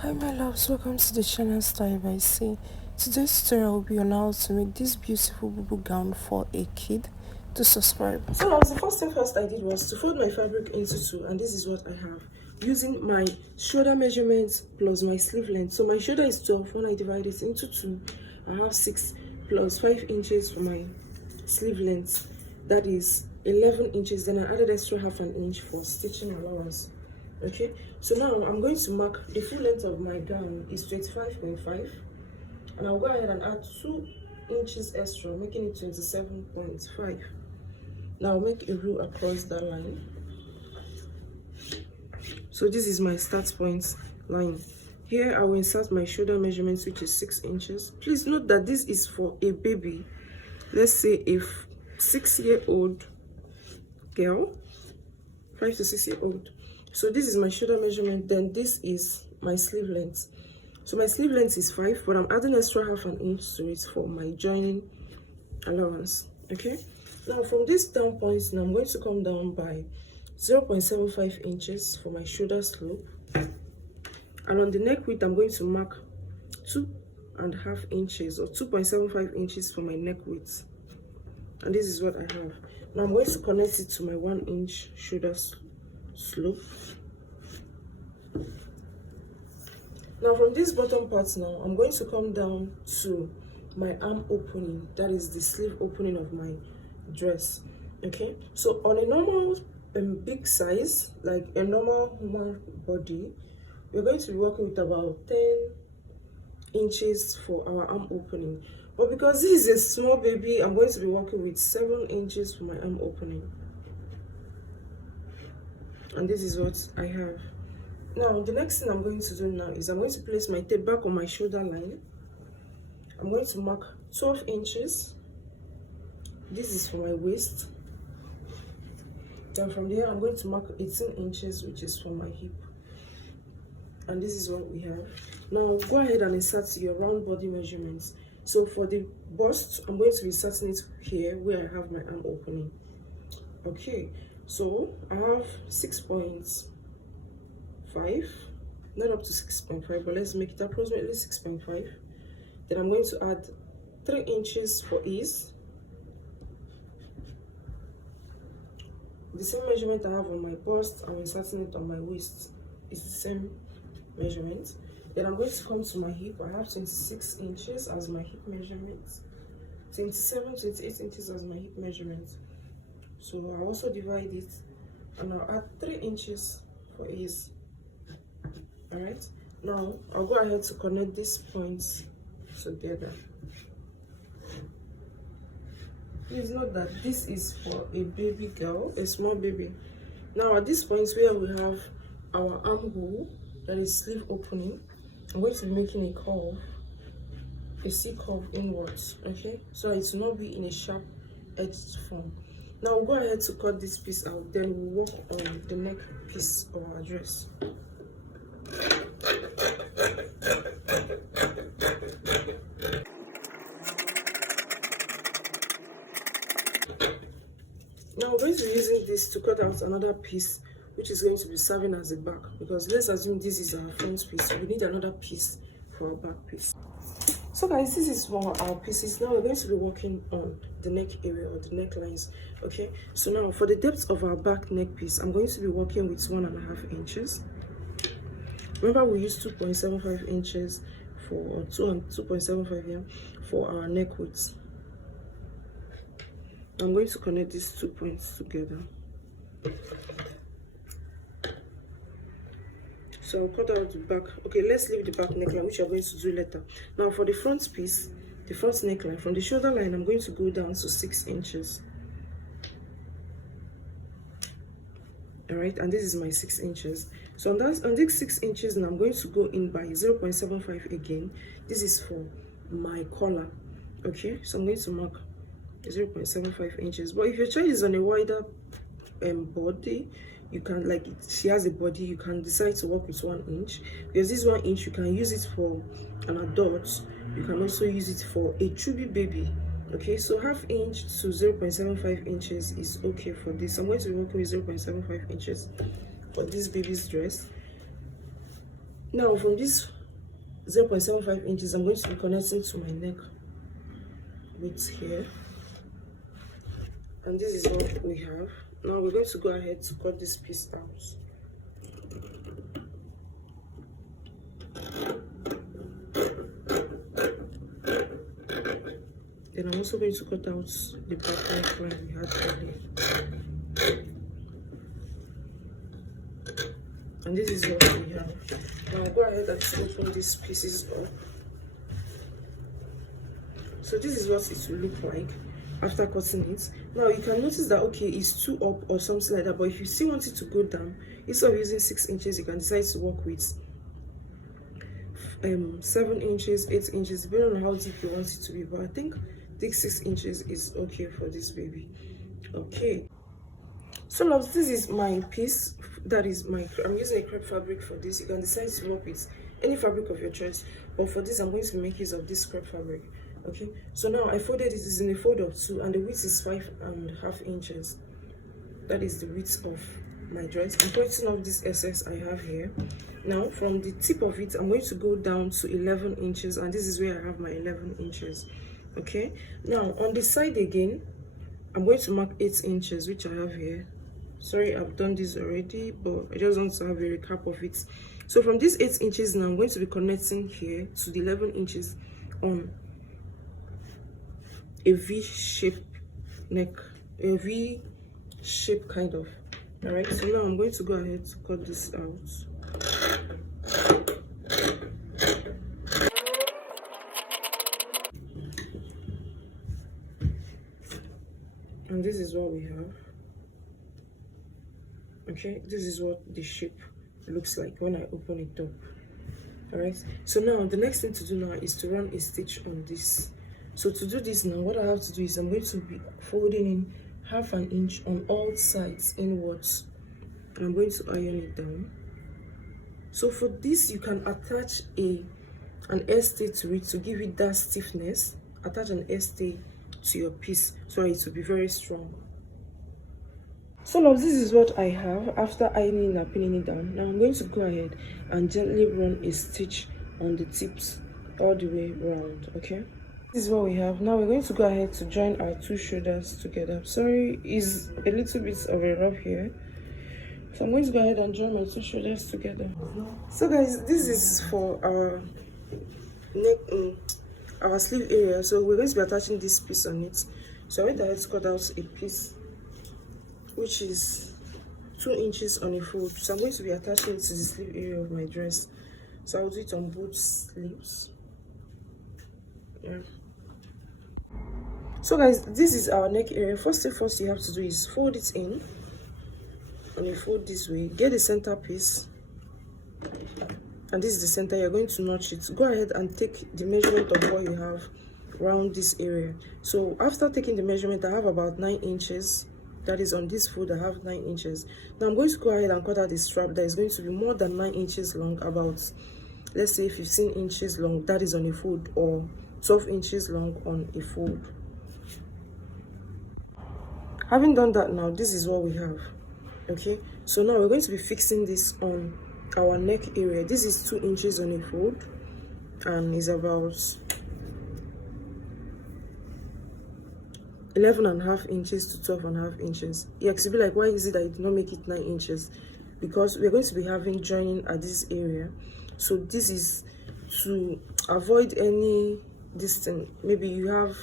Hi my loves, welcome to the channel Style by C. Today's tutorial will be on how to make this beautiful bubu gown for a kid. To subscribe. So now the first thing first I did was to fold my fabric into two, and this is what I have. Using my shoulder measurements plus my sleeve length. So my shoulder is 12. When I divide it into two, I have 6 plus 5 inches for my sleeve length. That is 11 inches. Then I added extra half an inch for stitching allowance. Okay, so now I'm going to mark the full length of my gown is 25.5, and I'll go ahead and add 2 inches extra, making it 27.5. Now I'll make a rule across that line. So this is my start point line. Here I will insert my shoulder measurements, which is 6 inches. Please note that this is for a baby. Let's say a 6-year-old girl, 5 to 6-year-old. So this is my shoulder measurement, then this is my sleeve length. So my sleeve length is 5, but I'm adding extra half an inch to it for my joining allowance. Okay, now from this down point, now I'm going to come down by 0.75 inches for my shoulder slope, and on the neck width I'm going to mark 2.5 inches or 2.75 inches for my neck width, and this is what I have. Now I'm going to connect it to my 1 inch shoulder slope. Now from this bottom part, now I'm going to come down to my arm opening, that is the sleeve opening of my dress. Okay, so on a normal big size, like a normal human body, we're going to be working with about 10 inches for our arm opening, but because this is a small baby, I'm going to be working with 7 inches for my arm opening. And this is what I have. Now the next thing I'm going to do now is I'm going to place my tape back on my shoulder line. I'm going to mark 12 inches. This is for my waist. Then from there I'm going to mark 18 inches, which is for my hip. And this is what we have. Now go ahead and insert your round body measurements. So for the bust, I'm going to be inserting it here where I have my arm opening. Okay, so I have 6.5, not up to 6.5, but let's make it approximately 6.5. Then I'm going to add 3 inches for ease. The same measurement I have on my bust, I'm inserting it on my waist. It's the same measurement. Then I'm going to come to my hip. I have 26 inches as my hip measurement, 28 inches as my hip measurement. So I'll also divide it, and I'll add 3 inches for ease. Alright, now I'll go ahead to connect these points together. Please note that this is for a baby girl, a small baby. Now at this point where we have our armhole, that is sleeve opening, I'm going to be making a curve, a C curve inwards. Okay, so it will not be in a sharp edged form. Now we'll go ahead to cut this piece out, then we'll work on the neck piece of our dress. Now we're going to be using this to cut out another piece, which is going to be serving as a back, because let's assume this is our front piece. We need another piece for our back piece. So guys, this is for our pieces. Now we're going to be working on the neck area or the necklines. Okay, so now for the depth of our back neck piece, I'm going to be working with 1.5 inches. Remember, we use 2.75 inches for 2.75 here for our neck width. I'm going to connect these 2 points together. So I'll cut out the back. Okay, let's leave the back neckline, which I'm going to do later. Now for the front piece, the front neckline, from the shoulder line, I'm going to go down to 6 inches. Alright, and this is my 6 inches. So on these 6 inches, now I'm going to go in by 0.75 again. This is for my collar. Okay, so I'm going to mark 0.75 inches. But if your child is on a wider body, you can, like she has a body, you can decide to work with 1 inch, because this 1 inch you can use it for an adult, you can also use it for a chubby baby. Okay, so 1/2 inch to 0.75 inches is okay for this. I'm going to be working with 0.75 inches for this baby's dress. Now from this 0.75 inches, I'm going to be connecting to my neck width here, and this is what we have. Now we're going to go ahead to cut this piece out. Then I'm also going to cut out the back neckline we had earlier. And this is what we have. Now go ahead and open these pieces up. So this is what it will look like after cutting it. Now you can notice that okay, it's too up or something like that, but if you still want it to go down, instead of using 6 inches, you can decide to work with 7 inches, 8 inches, depending on how deep you want it to be. But I think 6 inches is okay for this baby. Okay, so loves, this is my piece. That is I'm using a crepe fabric for this. You can decide to work with any fabric of your choice, but for this I'm going to make use of this crepe fabric. Okay, so now I folded it. Is in a fold of 2, and the width is 5.5 inches. That is the width of my dress. I'm cutting off this excess I have here. Now from the tip of it, I'm going to go down to 11 inches, and this is where I have my 11 inches. Okay, now on the side again, I'm going to mark 8 inches, which I have here. Sorry, I've done this already, but I just want to have a recap of it. So from these 8 inches now, I'm going to be connecting here to the 11 inches on a V-shape neck, a V-shape kind of. All right, so now I'm going to go ahead to cut this out. And this is what we have. Okay, this is what the shape looks like when I open it up. All right, so now the next thing to do now is to run a stitch on this. So to do this now, what I have to do is I'm going to be folding in 1/2 inch on all sides inwards, and I'm going to iron it down. So for this, you can attach an stay to it to give it that stiffness. Attach an stay to your piece so it will be very strong. So now this is what I have after ironing and pinning it down. Now I'm going to go ahead and gently run a stitch on the tips all the way around. Okay, this is what we have. Now we're going to go ahead to join our 2 shoulders together. Sorry, is a little bit of a rough here, so I'm going to go ahead and join my 2 shoulders together. So guys, this is for our neck, our sleeve area. So we're going to be attaching this piece on it. So I went ahead to cut out a piece which is 2 inches on a fold. So I'm going to be attaching it to the sleeve area of my dress. So I'll do it on both sleeves. Yeah. So guys, this is our neck area. First thing first you have to do is fold it in, and you fold this way. Get the center piece, and this is the center. You're going to notch it. Go ahead and take the measurement of what you have around this area. So after taking the measurement, I have about 9 inches. That is on this fold, I have 9 inches. Now I'm going to go ahead and cut out the strap that is going to be more than 9 inches long, about, let's say, 15 inches long. That is on a fold, or 12 inches long on a fold. Having done that, now this is what we have. Okay, so now we're going to be fixing this on our neck area. This is 2 inches on a fold, and is about 11.5 inches to 12.5 inches. Yeah, because you'll be like, why is it that you did not make it 9 inches? Because we're going to be having joining at this area. So this is to avoid any distance. Maybe you have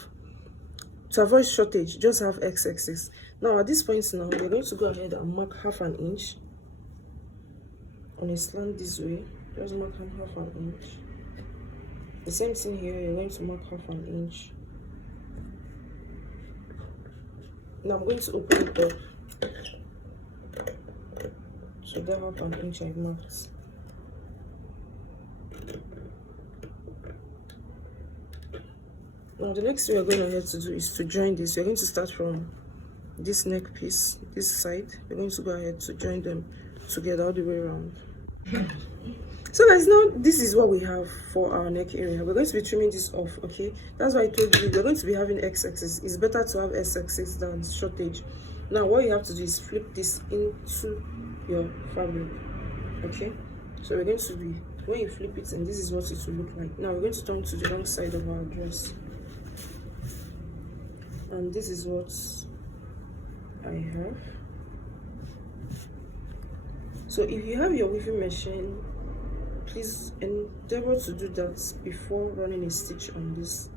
to avoid shortage, just have xxx. Now at this point now, we're going to go ahead and mark 1/2 inch on a slant this way. Just mark 1/2 inch. The same thing here, you're going to mark 1/2 inch. Now I'm going to open it up. So that 1/2 inch I marked. Now the next thing we're going ahead to do is to join this. We're going to start from this neck piece, this side. We're going to go ahead to join them together all the way around. So guys, now this is what we have for our neck area. We're going to be trimming this off. Okay, that's why I told you we're going to be having x-axis. It's better to have s-axis than shortage. Now what you have to do is flip this into your fabric. Okay, so we're going to be when you flip it, and this is what it will look like. Now we're going to turn to the wrong side of our dress, and this is what I have. So if you have your weaving machine, please endeavor to do that before running a stitch on this.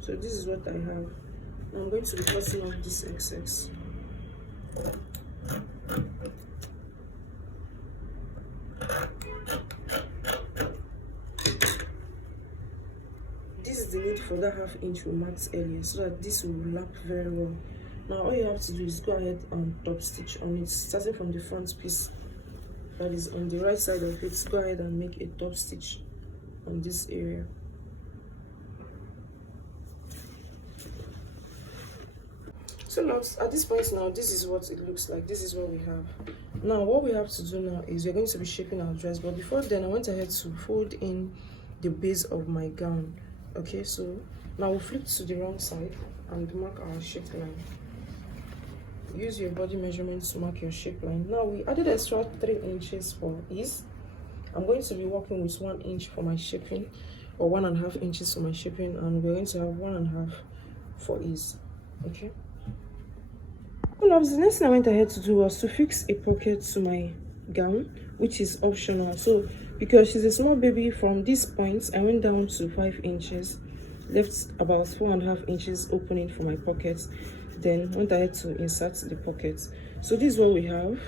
So this is what I have. Now I'm going to be cutting off this excess. This is the need for that ½ inch we marked earlier, so that this will lap very well. Now all you have to do is go ahead and top stitch on it, starting from the front piece that is on the right side of it. Go ahead and make a top stitch on this area. So now at this point now, this is what it looks like. This is what we have. Now what we have to do now is we're going to be shaping our dress, but before then I went ahead to fold in the base of my gown. Okay, so now we'll flip to the wrong side and mark our shape line. Use your body measurement to mark your shape line. Now we added extra 3 inches for ease. I'm going to be working with 1 inch for my shaping, or 1.5 inches for my shaping, and we're going to have 1.5 for ease. Okay. Well, the next thing I went ahead to do was to fix a pocket to my gown, which is optional. So because she's a small baby, from this point I went down to 5 inches, left about 4.5 inches opening for my pockets, then went ahead to insert the pockets. So this is what we have.